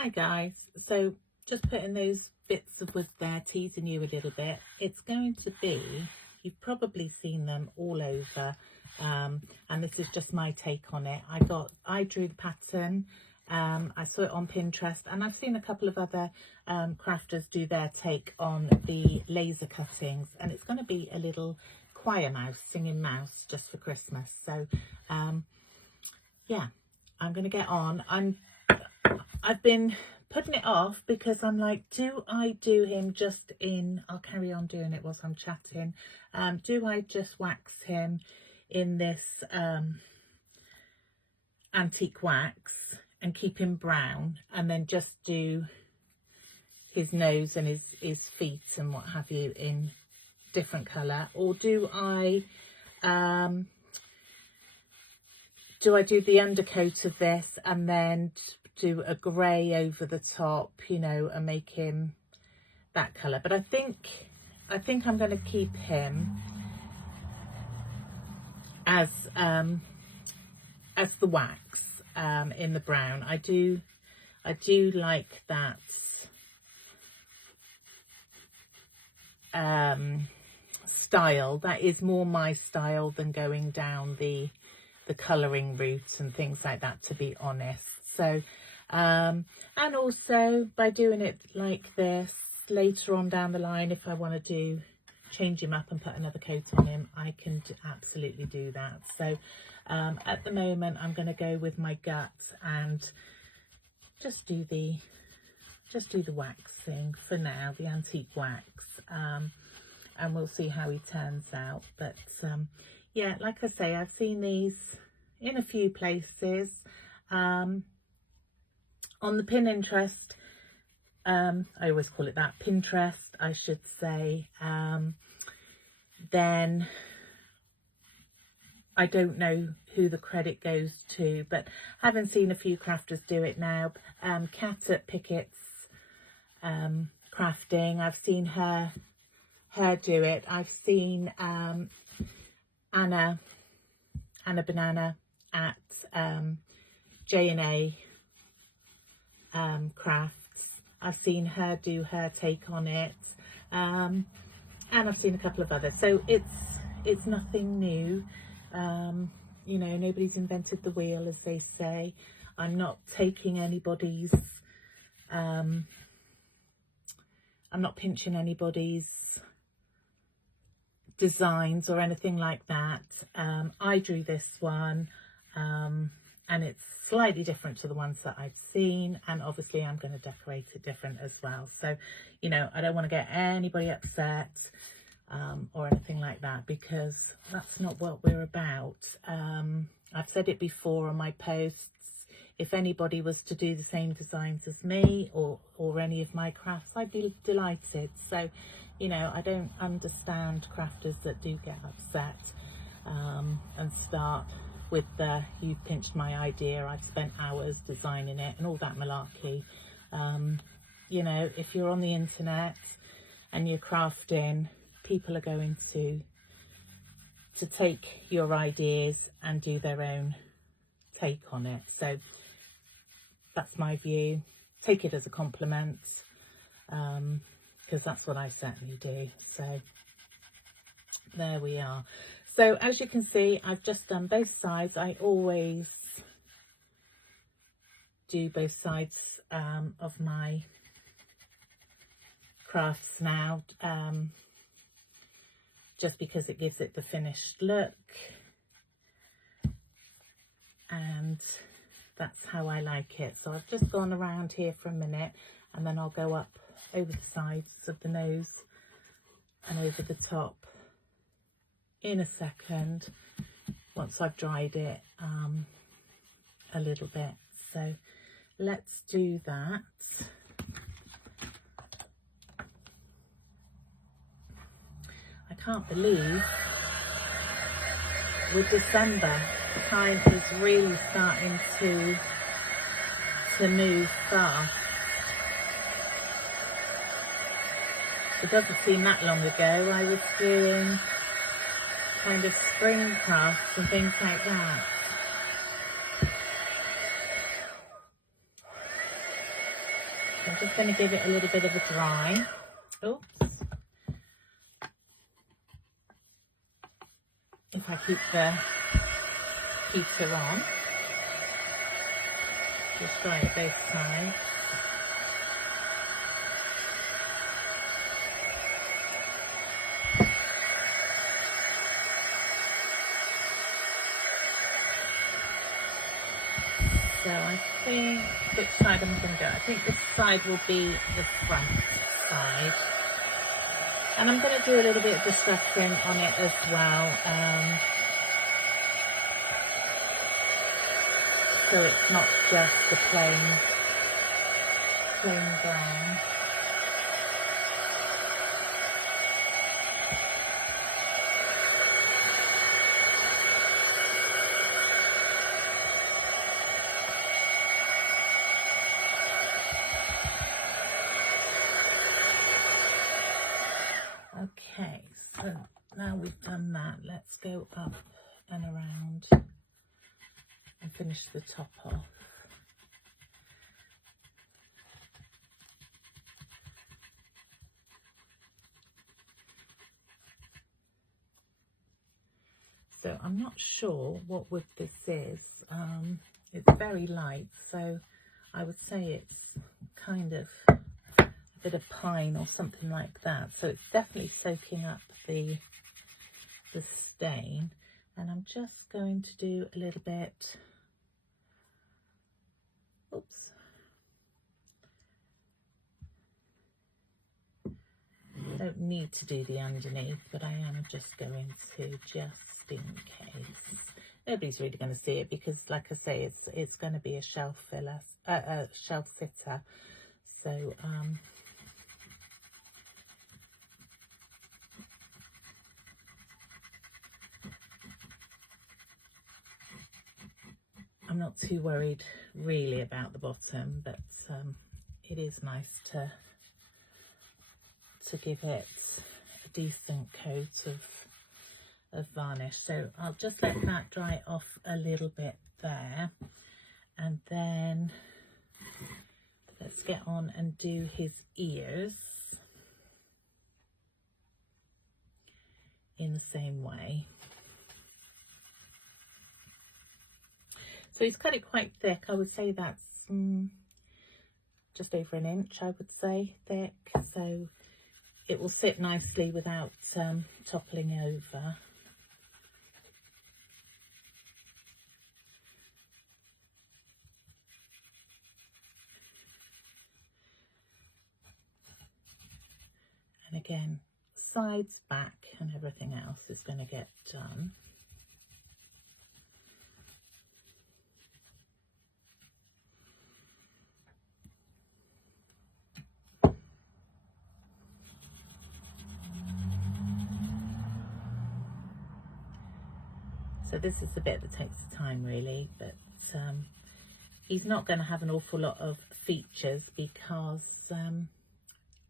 Hi guys, so just putting those bits of wood there, teasing you a little bit. It's going to be, you've probably seen them all over, and this is just my take on it. I drew the pattern, I saw it on Pinterest, and I've seen a couple of other crafters do their take on the laser cuttings, and it's going to be a little choir mouse, singing mouse, just for Christmas. So yeah, I'm going to get on. I've been putting it off because I'm like, do I do him just in, I'll carry on doing it whilst I'm chatting. Do I just wax him in this antique wax and keep him brown, and then just do his nose and his feet and what have you in different colour? Or do I do the undercoat of this and then do a grey over the top, you know, and make him that colour? But I think I'm going to keep him as the wax in the brown. I do like that style. That is more my style than going down the colouring route and things like that, to be honest. So and also by doing it like this later on down the line, if I want to change him up and put another coat on him, I can absolutely do that. So at the moment I'm going to go with my gut and just do the waxing for now, the antique wax, and we'll see how he turns out. But yeah, like I say, I've seen these in a few places. On the Pinterest, I always call it that, Pinterest, I should say. Then I don't know who the credit goes to, but having seen a few crafters do it now, Kat at Pickett's Crafting, I've seen her do it. I've seen Anna Banana at J&A Crafts. I've seen her do her take on it, and I've seen a couple of others. So it's nothing new. You know, nobody's invented the wheel, as they say. I'm not taking anybody's I'm not pinching anybody's designs or anything like that. I drew this one, and it's slightly different to the ones that I've seen, and obviously I'm going to decorate it different as well. So, you know, I don't want to get anybody upset or anything like that, because that's not what we're about. I've said it before on my posts. If anybody was to do the same designs as me or any of my crafts, I'd be delighted. So, you know, I don't understand crafters that do get upset and start with the, you've pinched my idea, I've spent hours designing it and all that malarkey. You know, if you're on the internet and you're crafting, people are going to take your ideas and do their own take on it. So that's my view. Take it as a compliment, because that's what I certainly do. So there we are. So as you can see, I've just done both sides. I always do both sides of my crafts now, just because it gives it the finished look, and that's how I like it. So I've just gone around here for a minute, and then I'll go up over the sides of the nose and over the top in a second, once I've dried it a little bit. So let's do that. I can't believe with December, time is really starting to move fast. It doesn't seem that long ago I was doing kind of spring crafts and things like that. I'm just going to give it a little bit of a dry. Oops. If I keep the heater on, just dry it both sides. So I think, which side am I going to go? I think this side will be the front side. And I'm going to do a little bit of distressing on it as well. So it's not just the plain brown. Okay, so now we've done that, let's go up and around and finish the top off. So I'm not sure what wood this is. It's very light, so I would say it's kind of a bit of pine or something like that. So it's definitely soaking up the stain. And I'm just going to do a little bit, oops. Don't need to do the underneath, but I am just going to, just in case. Nobody's really going to see it because, like I say, it's going to be a shelf filler, shelf sitter. So I'm not too worried really about the bottom, but it is nice to give it a decent coat of varnish. So I'll just let that dry off a little bit there, and then let's get on and do his ears in the same way. So he's cut it quite thick. I would say that's just over 1 inch, I would say, thick. So it will sit nicely without toppling over. And again, sides, back, and everything else is going to get done. So this is the bit that takes the time really, but he's not going to have an awful lot of features because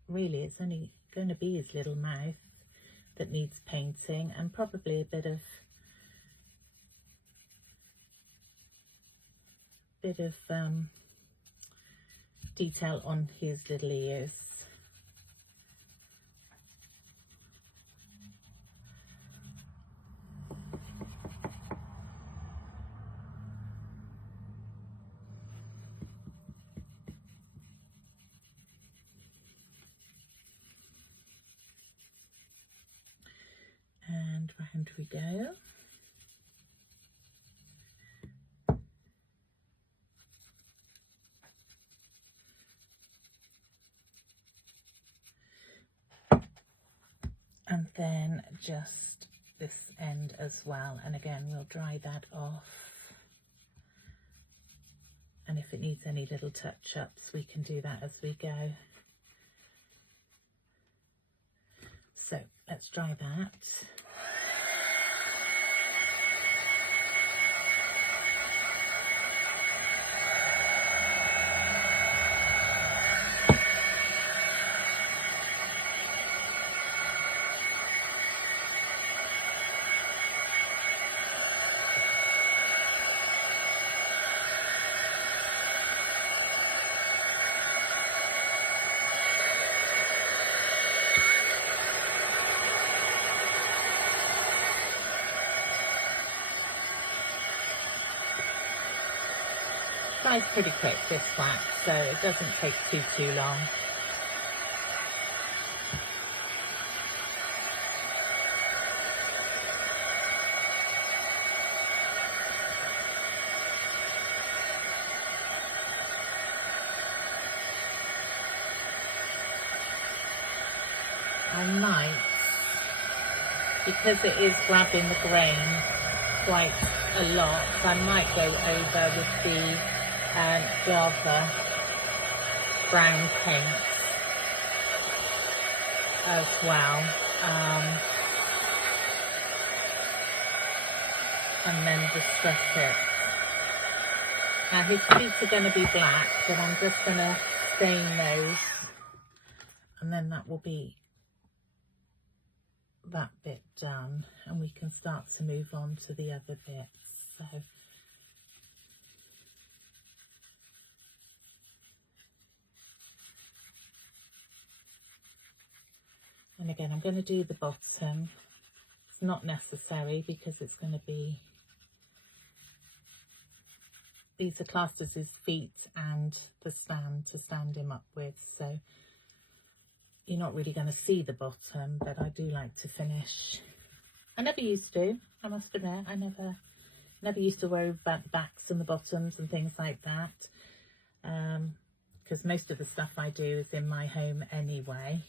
really it's only going to be his little mouth that needs painting, and probably a bit of detail on his little ears. And round we go. And then just this end as well. And again, we'll dry that off. And if it needs any little touch-ups, we can do that as we go. So let's dry that. dries pretty quick, this wax, so it doesn't take too long. I might, because it is grabbing the grain quite a lot, I might go over with the Java brown paint as well, and then distress it. Now his feet are going to be black, but I'm just going to stain those, and then that will be that bit done, and we can start to move on to the other bits. So and again, I'm going to do the bottom. It's not necessary because it's going to be, these are classed as his feet and the stand to stand him up with, so you're not really going to see the bottom, but I do like to finish. I never used to, I must admit. I never used to worry about the backs and the bottoms and things like that, because most of the stuff I do is in my home anyway.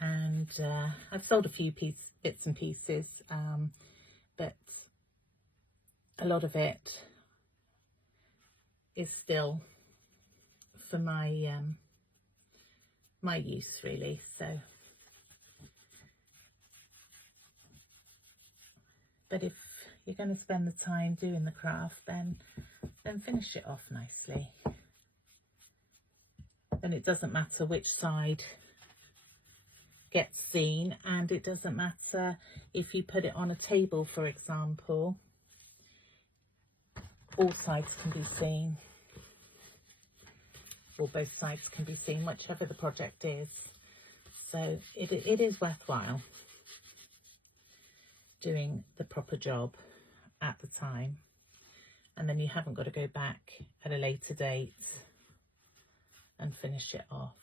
And I've sold a few bits and pieces, but a lot of it is still for my use, really. So, but if you're going to spend the time doing the craft, then finish it off nicely. Then it doesn't matter which side gets seen, and it doesn't matter if you put it on a table, for example, all sides can be seen, or both sides can be seen, whichever the project is. So it is worthwhile doing the proper job at the time, and then you haven't got to go back at a later date and finish it off.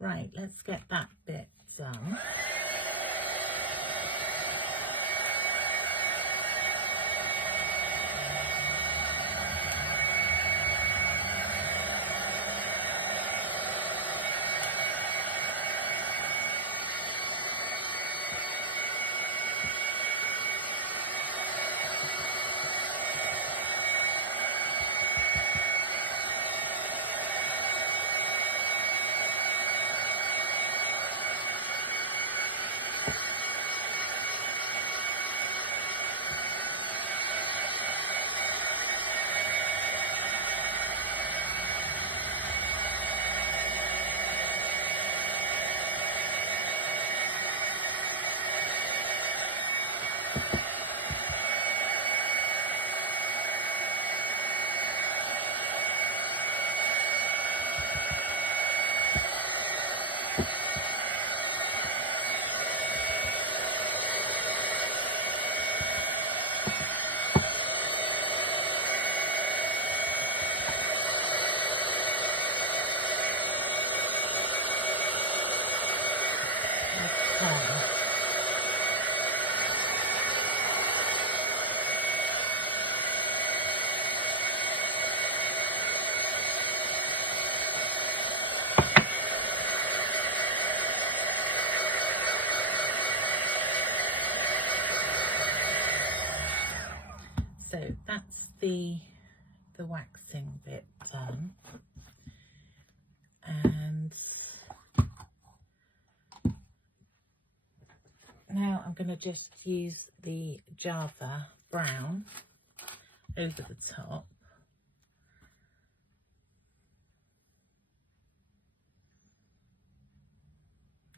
Right, let's get that bit done. So that's the waxing bit done, and now I'm going to just use the Java brown over the top.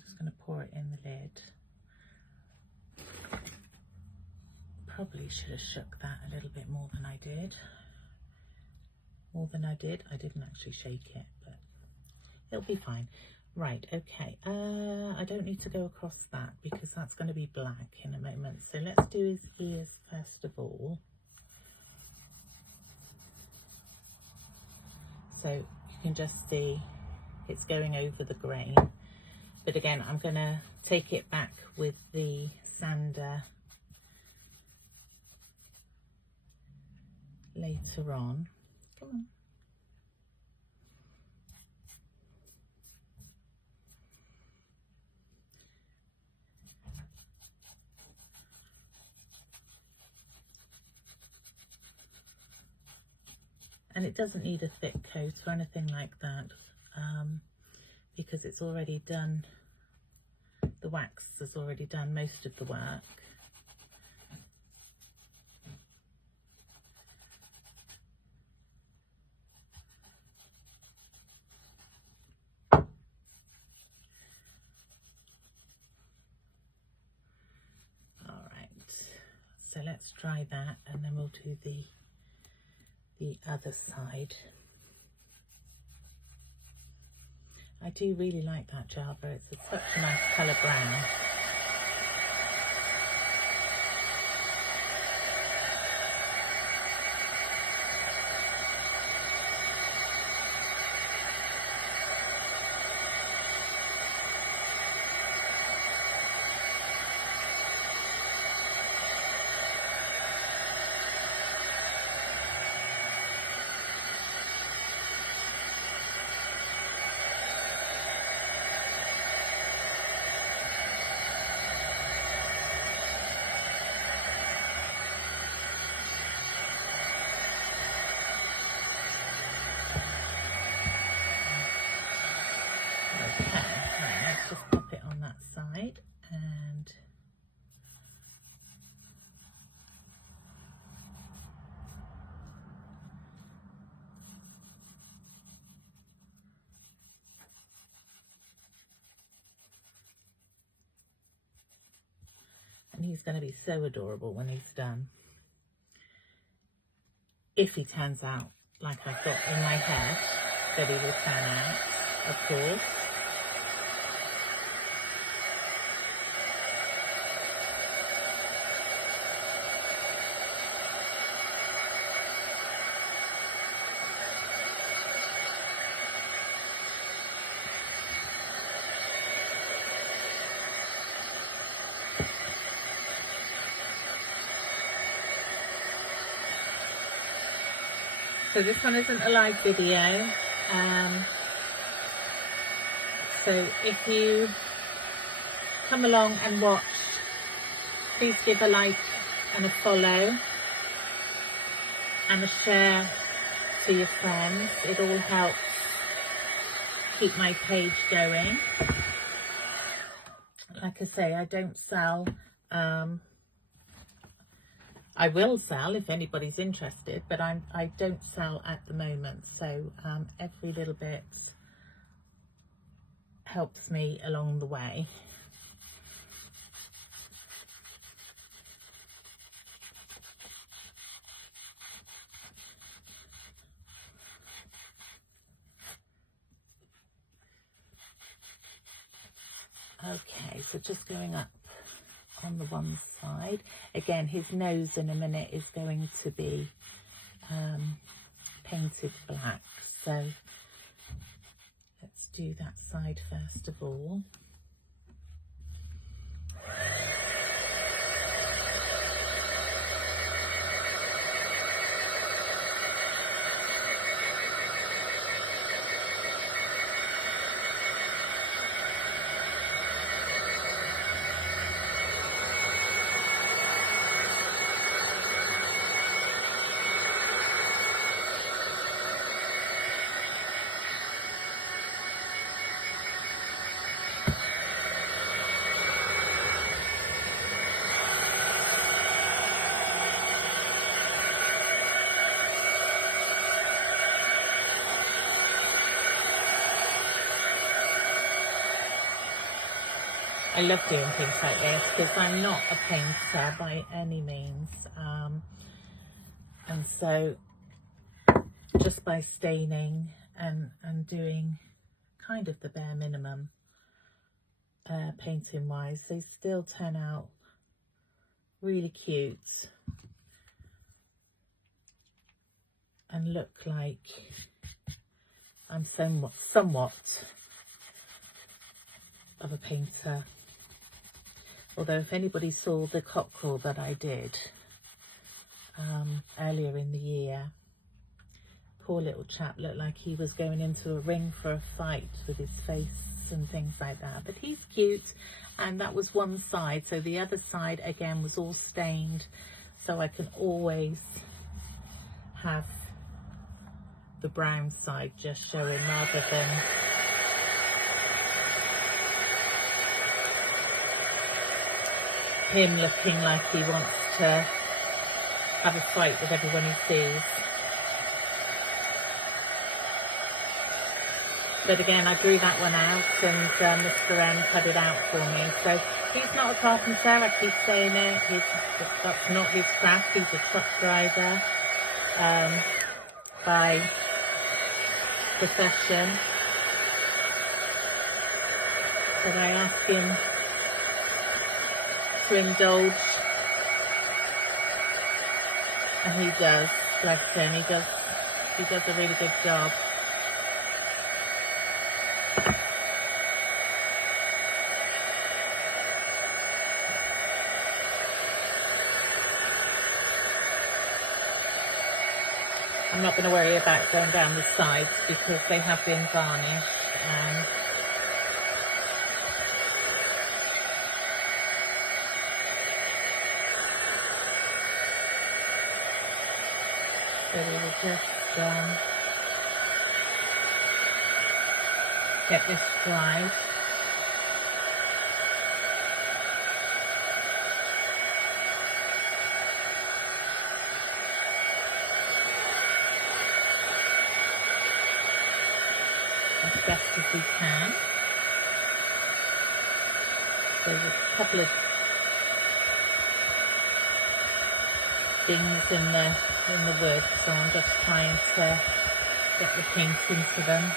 Just going to pour it in the lid. Probably should have shook that a little bit more than I did. I didn't actually shake it, but it'll be fine. Right, okay. I don't need to go across that because that's going to be black in a moment. So let's do his ears first of all. so you can just see it's going over the grain. But again, I'm going to take it back with the sander later on. Come on. And it doesn't need a thick coat or anything like that, because it's already done, the wax has already done most of the work. Alright, so let's try that and then we'll do the other side. I do really like that Java, it's such a nice colour brown. Just pop it on that side and he's going to be so adorable when he's done. If he turns out like I've got in my head that he will turn out, of course. So this one isn't a live video, so if you come along and watch, please give a like and a follow and a share to your friends. It all helps keep my page going. Like I say, I don't sell, I will sell if anybody's interested, but I don't sell at the moment, so every little bit helps me along the way. Okay, so just going up on the one side. Again, his nose in a minute is going to be painted black, so let's do that side first of all. I love doing things like this because I'm not a painter by any means, and so just by staining and doing kind of the bare minimum painting wise, they still turn out really cute and look like I'm somewhat of a painter. Although if anybody saw the cockerel that I did earlier in the year, poor little chap looked like he was going into a ring for a fight with his face and things like that. But he's cute, and that was one side. So the other side again was all stained. So I can always have the brown side just showing rather than him looking like he wants to have a fight with everyone he sees. But again, I drew that one out, and Mr. M cut it out for me. So he's not a carpenter, I keep saying it. That's not his craft. He's a truck driver by profession. But I ask him to indulge, and he does. Bless him. He does a really good job. I'm not going to worry about going down the sides because they have been varnished. So we will just get this dried. As best as we can. There's a couple of things in the wood, so I'm just trying to get the paint into them.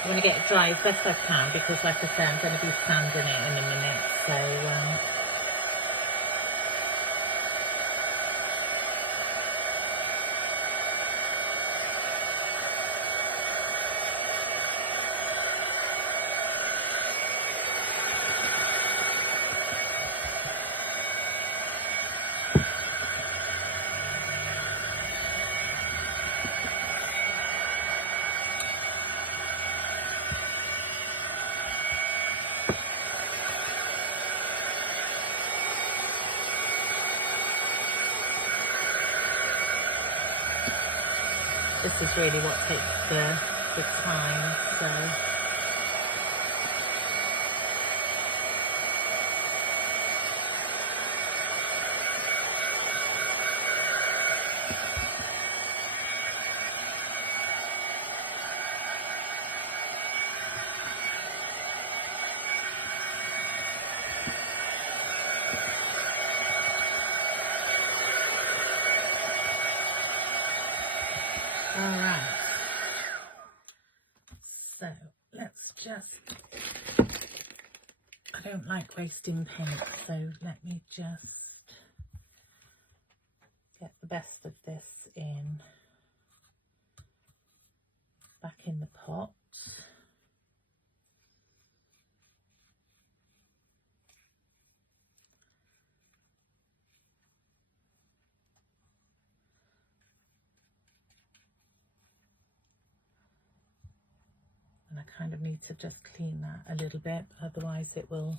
I'm going to get it dry as best I can because, like I said, I'm going to be sanding it in a minute. So, this is really what takes the time. So. Alright, so let's just, I don't like wasting paint, so let me just get the best of this back in the pot. And I kind of need to just clean that a little bit, otherwise it will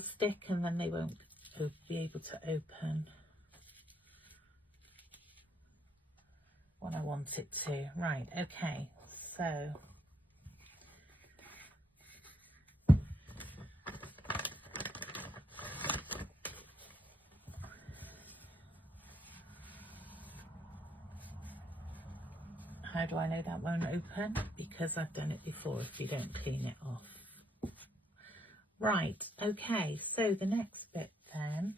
stick and then they won't be able to open when I want it to. Right, okay, so how do I know that won't open? Because I've done it before if you don't clean it off. Right, okay, so the next bit then,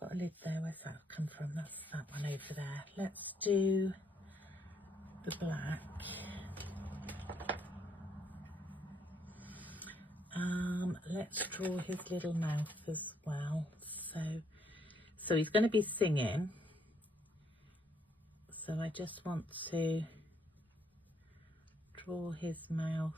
got a lid there, where's that come from? That's that one over there. Let's do the black. Let's draw his little mouth as well. So he's going to be singing. So I just want to draw his mouth.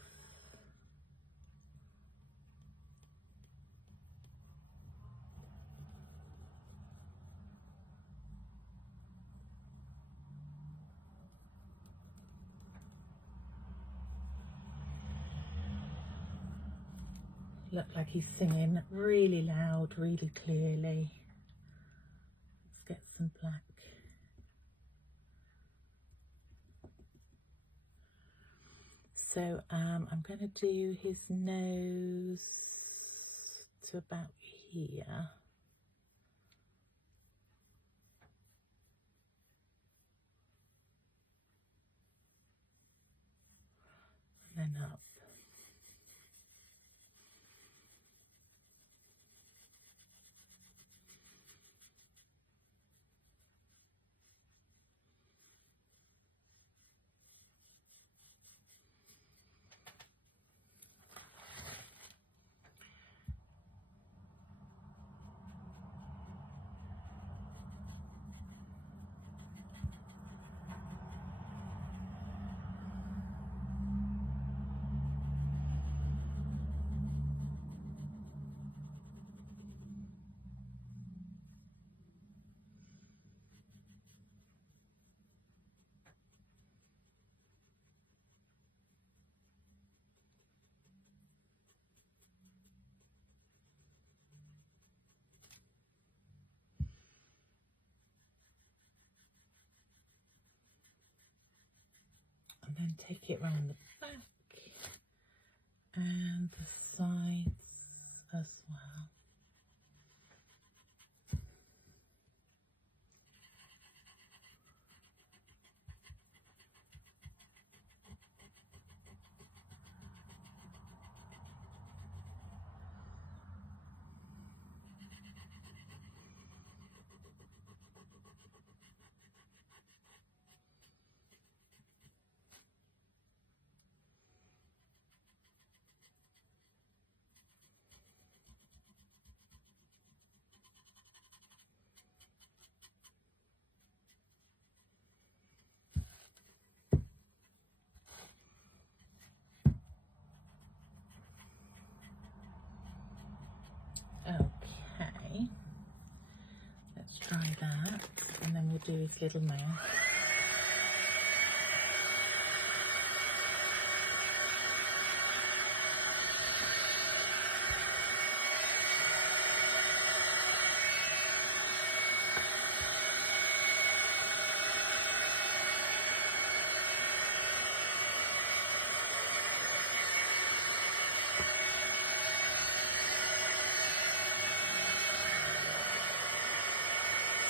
Look like he's singing really loud, really clearly. Let's get some black. So I'm going to do his nose to about here. And then up. And then take it round the back and the sides as well. Okay, let's try that, and then we'll do his little mouth.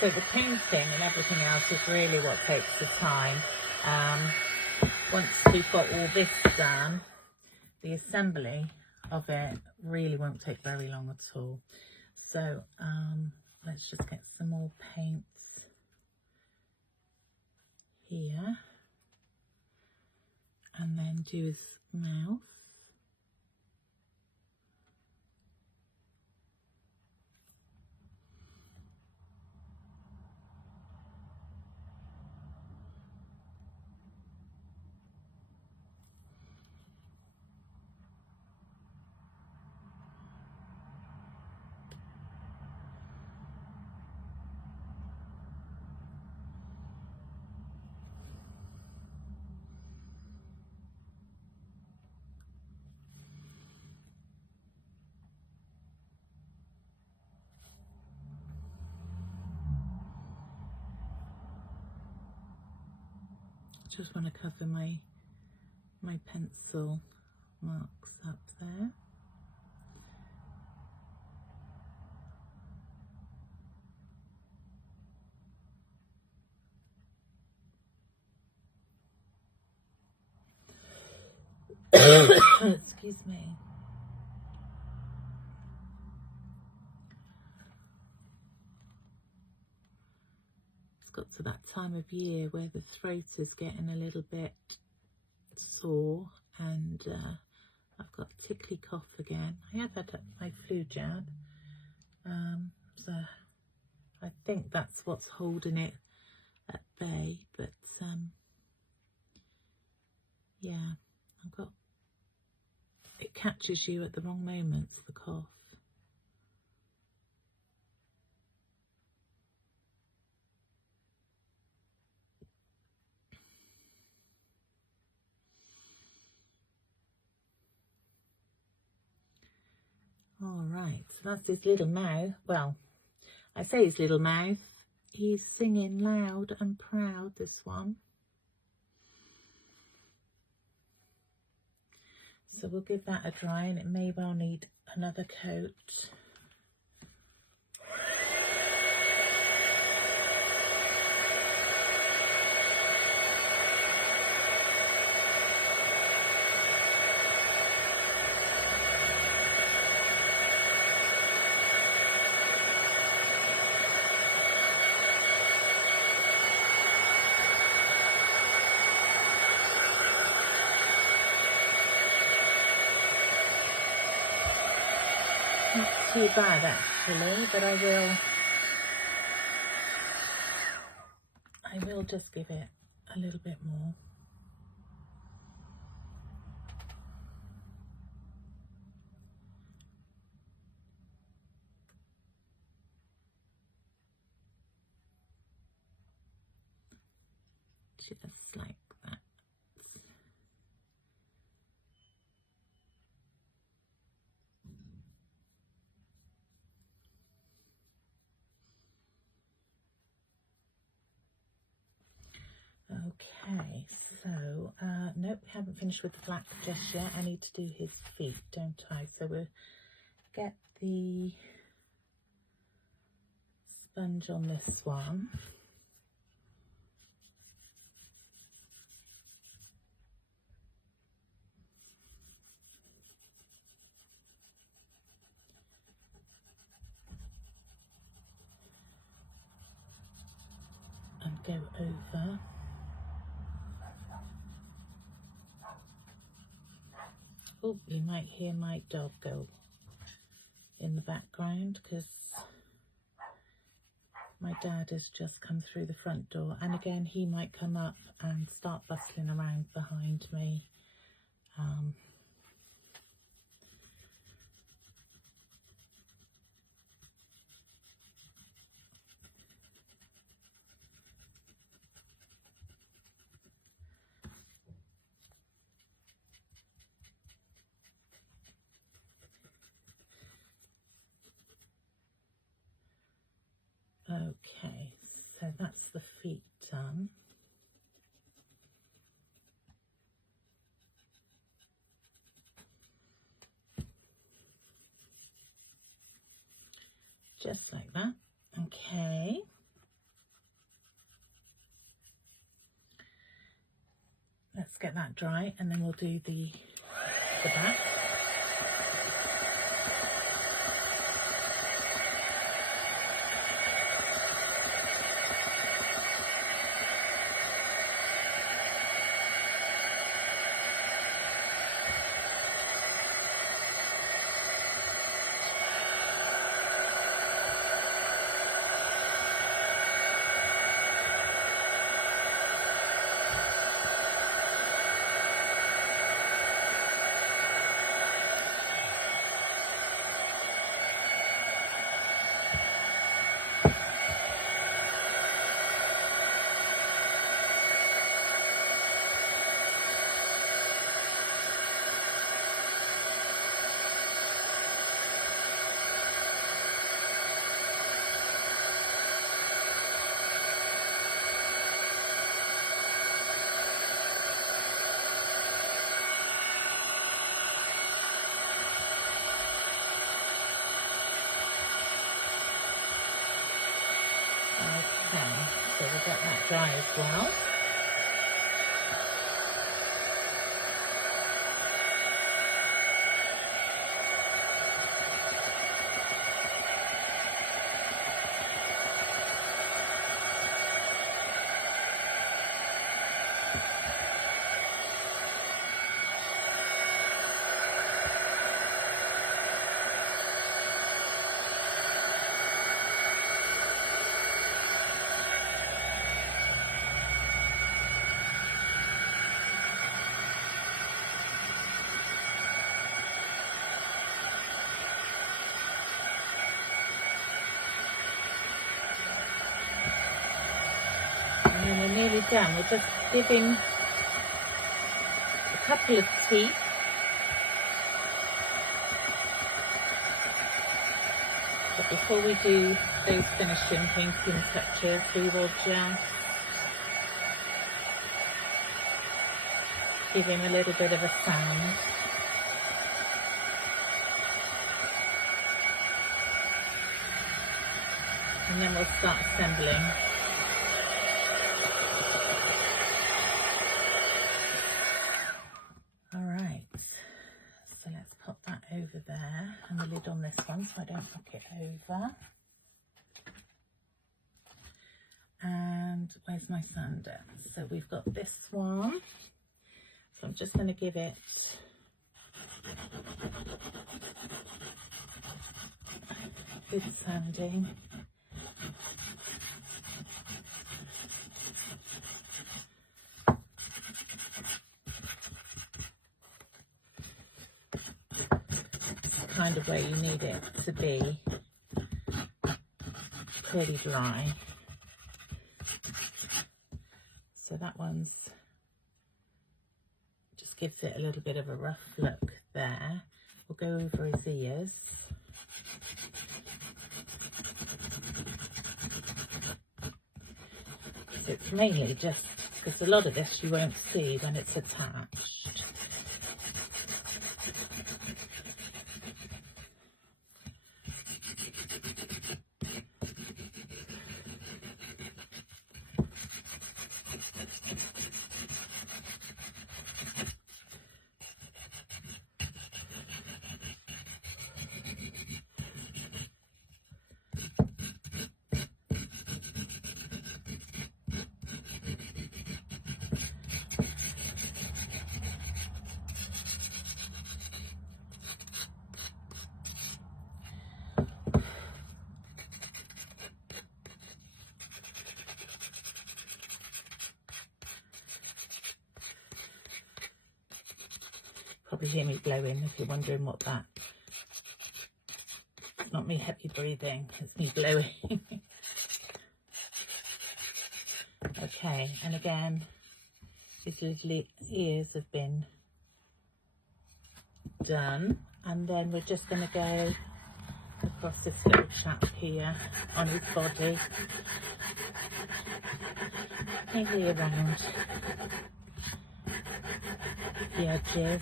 So the painting and everything else is really what takes the time. Once we've got all this done, the assembly of it really won't take very long at all. So let's just get some more paint here and then do his mouth. Just want to cover my pencil marks up there. Excuse me. got to that time of year where the throat is getting a little bit sore, and I've got a tickly cough again. I have had my flu jab, so I think that's what's holding it at bay, but yeah, it catches you at the wrong moments, the cough. All right, so that's his little mouth. Well, I say his little mouth. He's singing loud and proud, this one. So we'll give that a dry, and it may well need another coat. Not too bad actually, but I will just give it a little bit more. Just like that. Okay, so nope, we haven't finished with the black just yet. I need to do his feet, don't I? So we'll get the sponge on this one. And go over. Oh, you might hear my dog go in the background because my dad has just come through the front door, and again he might come up and start bustling around behind me. Okay, so that's the feet done. Just like that. Okay. Let's get that dry, and then we'll do the back. Okay, so we'll get that dry as well. nearly done. We'll just give him a couple of teeth. But before we do those finishing painting touches, we will just give him a little bit of a sound. And then we'll start assembling. Alright, so let's pop that over there and the lid on this one so I don't knock it over. And where's my sander? So we've got this one. So I'm just going to give it good sanding. Kind of where you need it to be pretty dry. So that one's just gives it a little bit of a rough look there. We'll go over his ears. So it's mainly just because a lot of this you won't see when it's attached. Probably hear me blowing if you're wondering what that, not me heavy breathing, it's me blowing. Okay, and again his little ears have been done, and then we're just going to go across this little chap here on his body, mainly around the edges,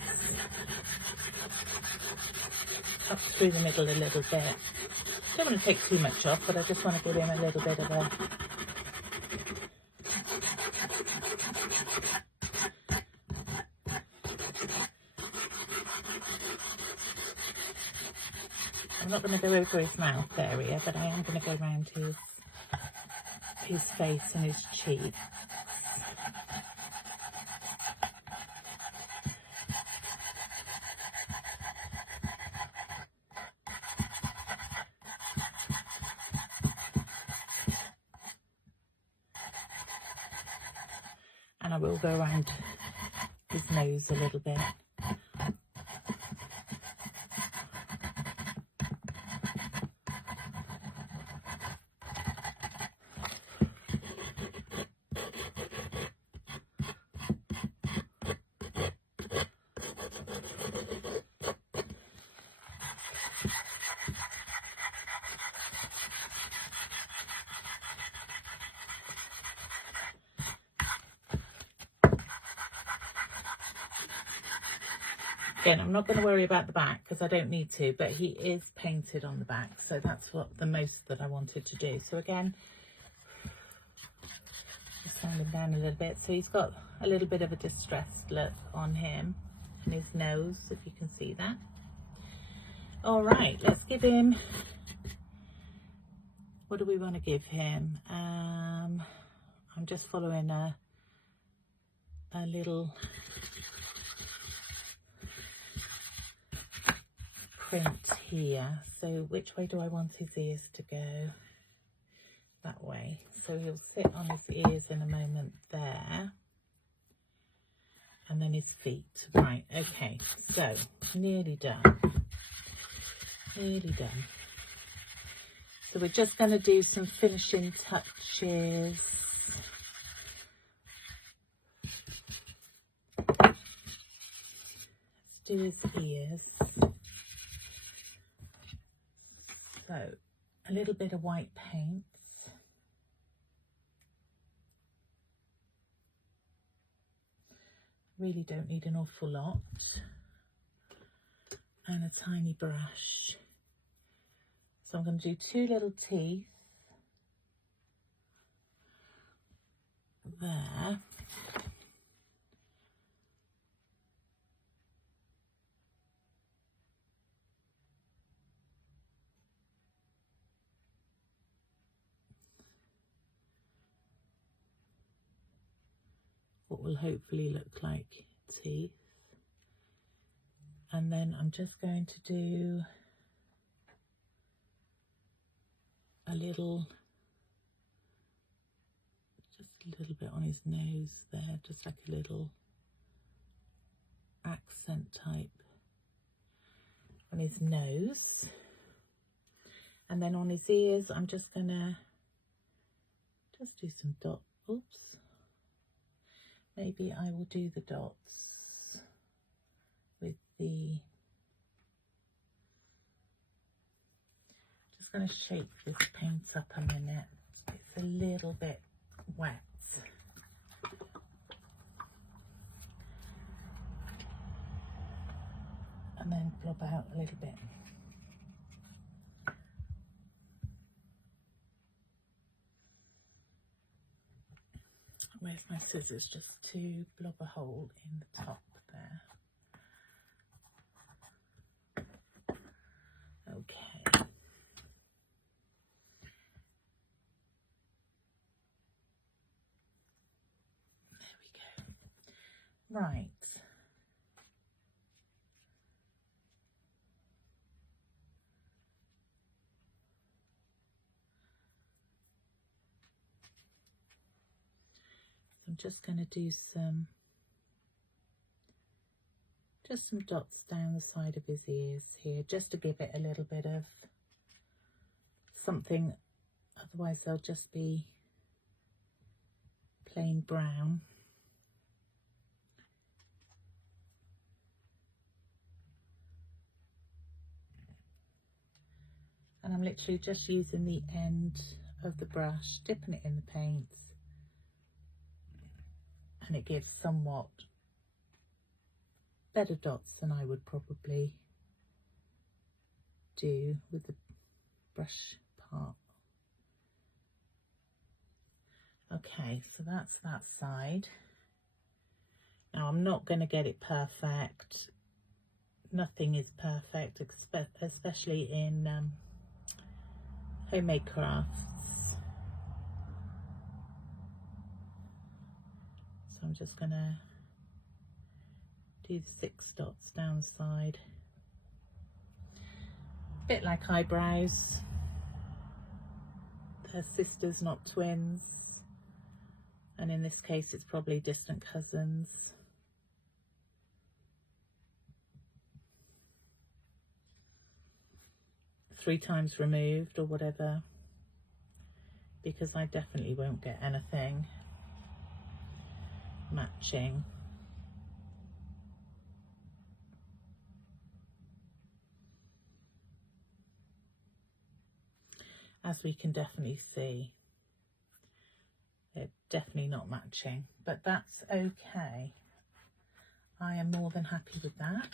up through the middle a little bit. Don't want to take too much off, but I just want to give him a little bit of a I'm not going to go over his mouth area, but I am going to go around his face and his cheeks. And I will go around his nose a little bit. Again, I'm not going to worry about the back because I don't need to, but he is painted on the back, so that's what the most that I wanted to do. So again, just sand him down a little bit. So he's got a little bit of a distressed look on him and his nose, if you can see that. All right, let's give him, what do we want to give him? I'm just following a little print here. So which way do I want his ears to go? That way. So he'll sit on his ears in a moment there. And then his feet. Right, okay. So nearly done. Nearly done. So we're just going to do some finishing touches do his ears. So a little bit of white paint. Really don't need an awful lot. And a tiny brush. So I'm going to do 2 little teeth there. What will hopefully look like teeth. And then I'm just going to do a little, just a little bit on his nose there, just like a little accent type on his nose. And then on his ears, I'm just gonna just do some dots. Oops. Maybe I will do the dots with the, just going to shake this paint up a minute. It's a little bit wet. And then blob out a little bit. Where's my scissors? Just to blob a hole in the top there. Okay. There we go. Right. I'm just going to do just some dots down the side of his ears here, just to give it a little bit of something, otherwise they'll just be plain brown. And I'm literally just using the end of the brush, dipping it in the paint, and it gives somewhat better dots than I would probably do with the brush part. Okay, so that's that side. Now I'm not going to get it perfect. Nothing is perfect, especially in homemade crafts. So I'm just going to do the 6 dots down the side. A bit like eyebrows. They're sisters, not twins. And in this case, it's probably distant cousins. Three times removed or whatever, because I definitely won't get anything matching. As we can definitely see, they're definitely not matching, but that's okay. I am more than happy with that.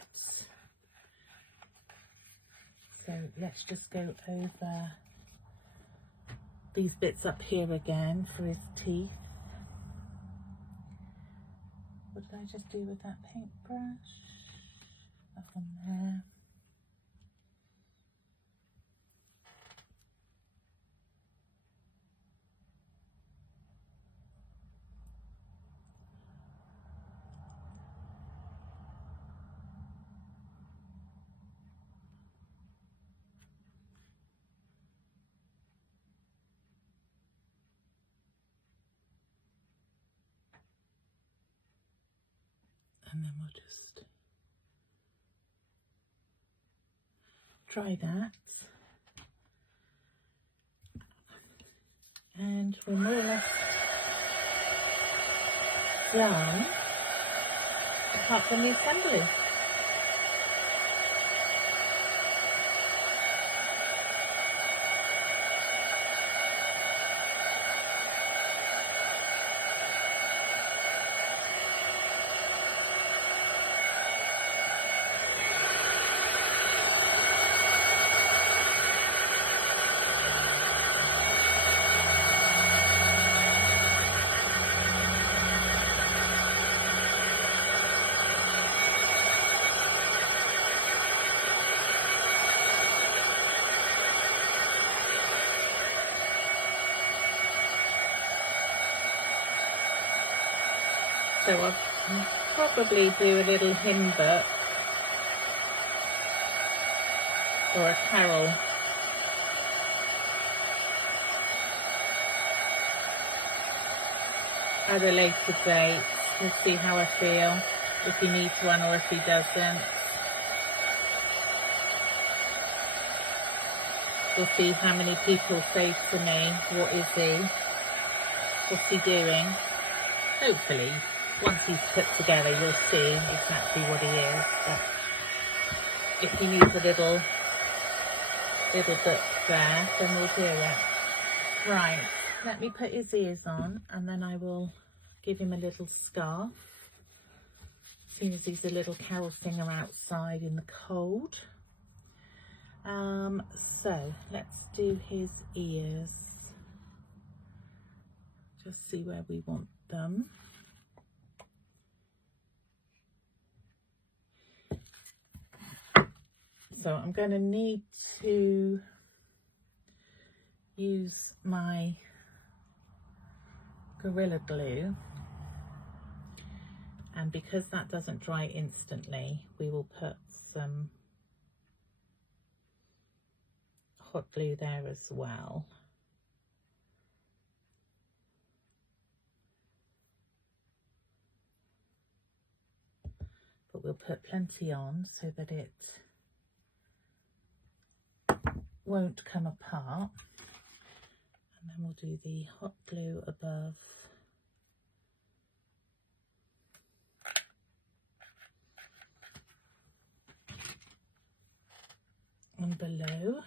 So let's just go over these bits up here again for his teeth. What did I just do with that paintbrush? That one there. And then we'll just dry that. And we're more or less done, apart from the assembly. So I'll probably do a little hymn book or a carol. At a later date, we'll see how I feel, if he needs one or if he doesn't. We'll see how many people say to me, what is he? What's he doing? Hopefully, once he's put together, you'll see exactly what he is. But if he needs a little book there, then we'll do it. Right, let me put his ears on and then I will give him a little scarf. As soon as he's a little carol singer outside in the cold. So let's do his ears. Just see where we want them. So I'm going to need to use my Gorilla Glue, and because that doesn't dry instantly, we will put some hot glue there as well. But we'll put plenty on so that it won't come apart. And then we'll do the hot glue above and below.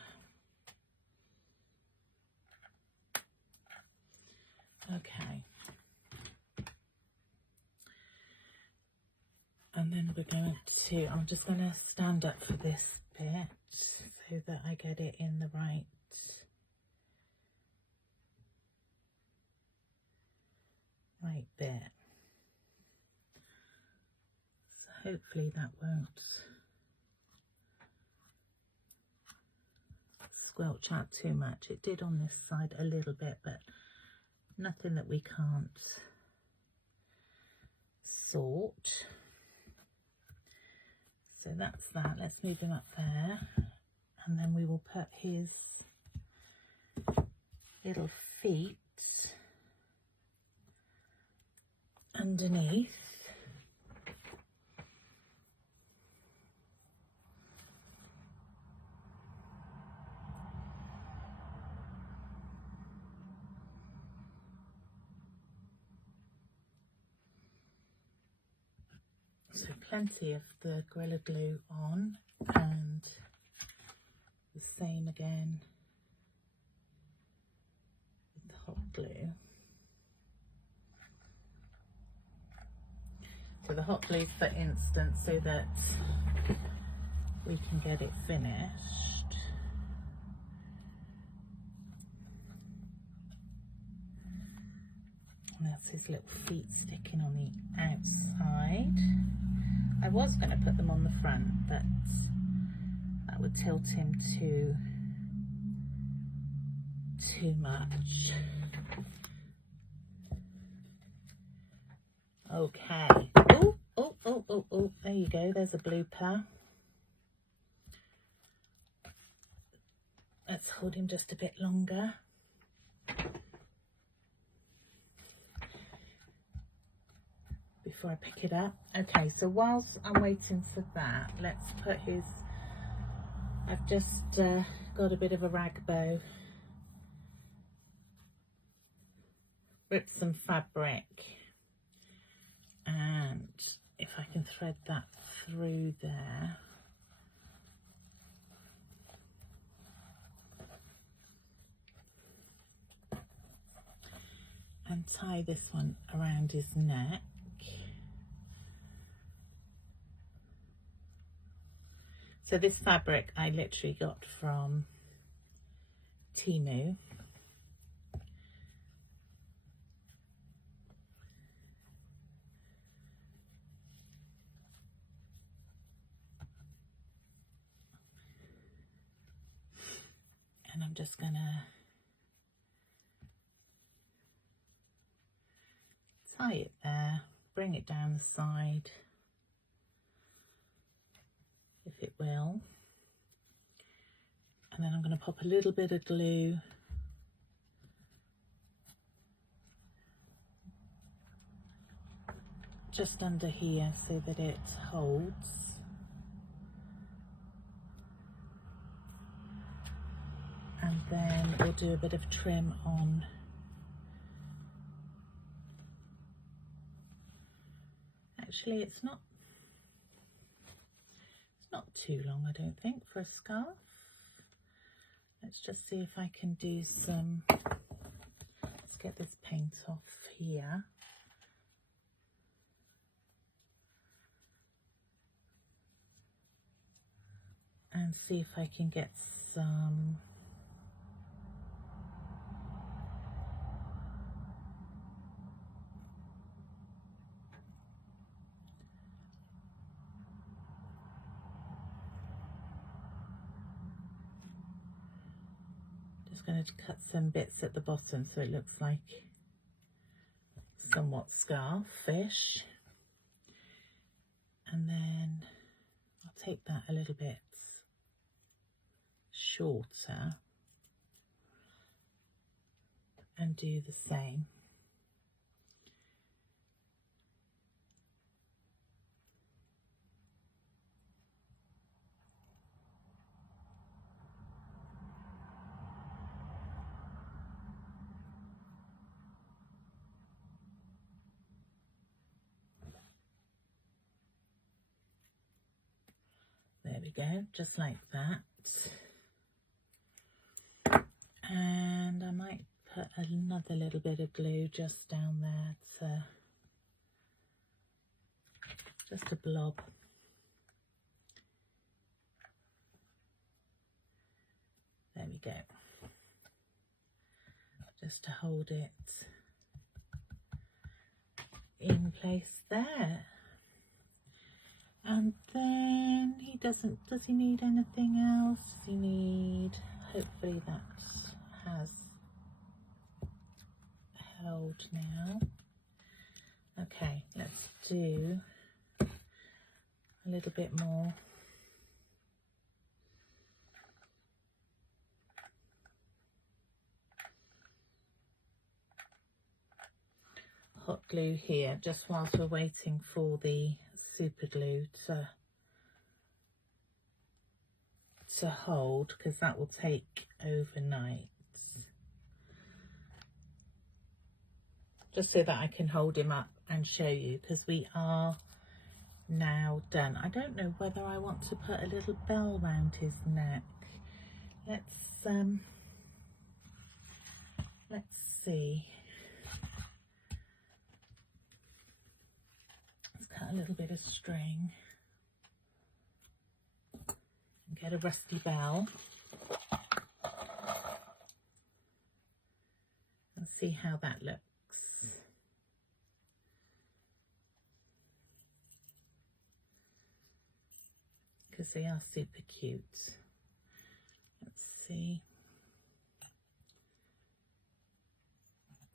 Okay. And then we're going to, I'm just going to stand up for this bit so that I get it in the right bit. So hopefully that won't squelch out too much. It did on this side a little bit, but nothing that we can't sort. So that's that. Let's move him up there, and then we will put his little feet underneath. So plenty of the Gorilla Glue on, and the same again with the hot glue. So the hot glue for instant so that we can get it finished. And that's his little feet sticking on the outside. I was going to put them on the front, but that would tilt him too much. Okay. Oh, there you go. There's a blooper. Let's hold him just a bit longer. Before I pick it up. Okay, so whilst I'm waiting for that, let's put his, I've just got a bit of a rag bow, ripped some fabric, and if I can thread that through there. And tie this one around his neck. So this fabric I literally got from Temu. And I'm just gonna tie it there, bring it down the side, if it will. And then I'm going to pop a little bit of glue just under here so that it holds. And then we'll do a bit of trim on actually it's not too long, I don't think, for a scarf. Let's just see if I can do some, let's get this paint off here. And see if I can get some going to cut some bits at the bottom so it looks like somewhat scarf-ish, and then I'll take that a little bit shorter and do the same. There we go, just like that. And I might put another little bit of glue just down there to, just a blob. There we go. Just to hold it in place there. And then does he need anything else? Does he need, hopefully that has held now. Okay, let's do a little bit more. Hot glue here, just whilst we're waiting for the super glue to hold, because that will take overnight. Just so that I can hold him up and show you, because we are now done. I don't know whether I want to put a little bell round his neck. Let's see. Let's cut a little bit of string and get a rusty bell and see how that looks. Because they are super cute. Let's see.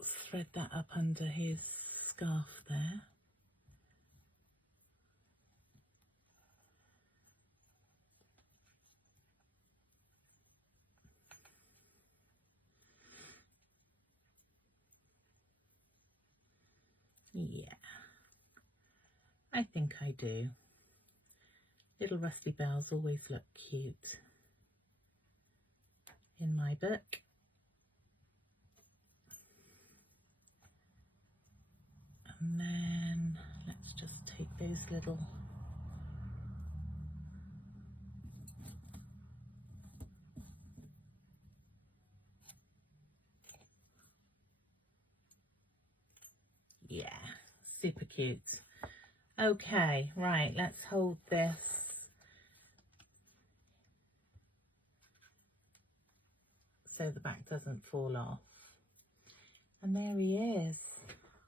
Thread that up under his scarf there. Yeah, I think I do. Little rusty bells always look cute in my book. And then let's just take those little super cute. Okay, right, let's hold this so the back doesn't fall off. And there he is.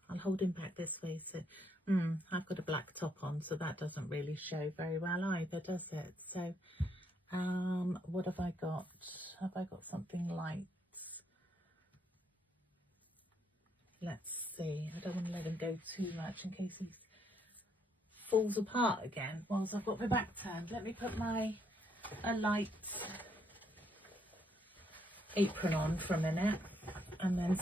I'll hold him back this way. So I've got a black top on, so that doesn't really show very well either, does it? So what have I got? Have I got something light? Let's see. I don't want to let him go too much in case he's falls apart again whilst I've got my back turned. Let me put a light apron on for a minute and then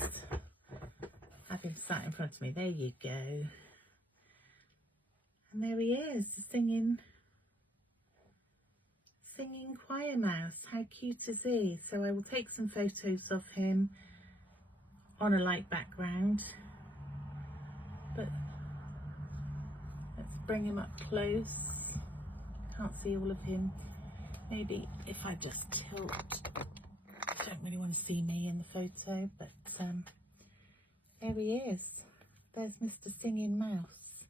have him sat in front of me. There you go. And there he is, singing choir mouse. How cute is he? So I will take some photos of him on a light background, but let's bring him up close. Can't see all of him. Maybe if I just tilt. I don't really want to see me in the photo, but there he is. There's Mr. Singing Mouse.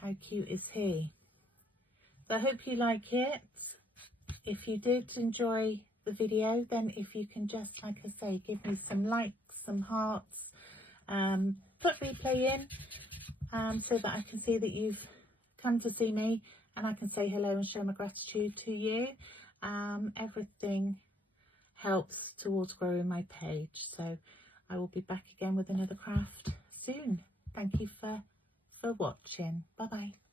How cute is he? So I hope you like it. If you did enjoy the video, then if you can just, like I say, give me some likes, some hearts, put replay in so that I can see that you've come to see me and I can say hello and show my gratitude to you. Everything helps towards growing my page. So I will be back again with another craft soon. Thank you for watching. Bye bye.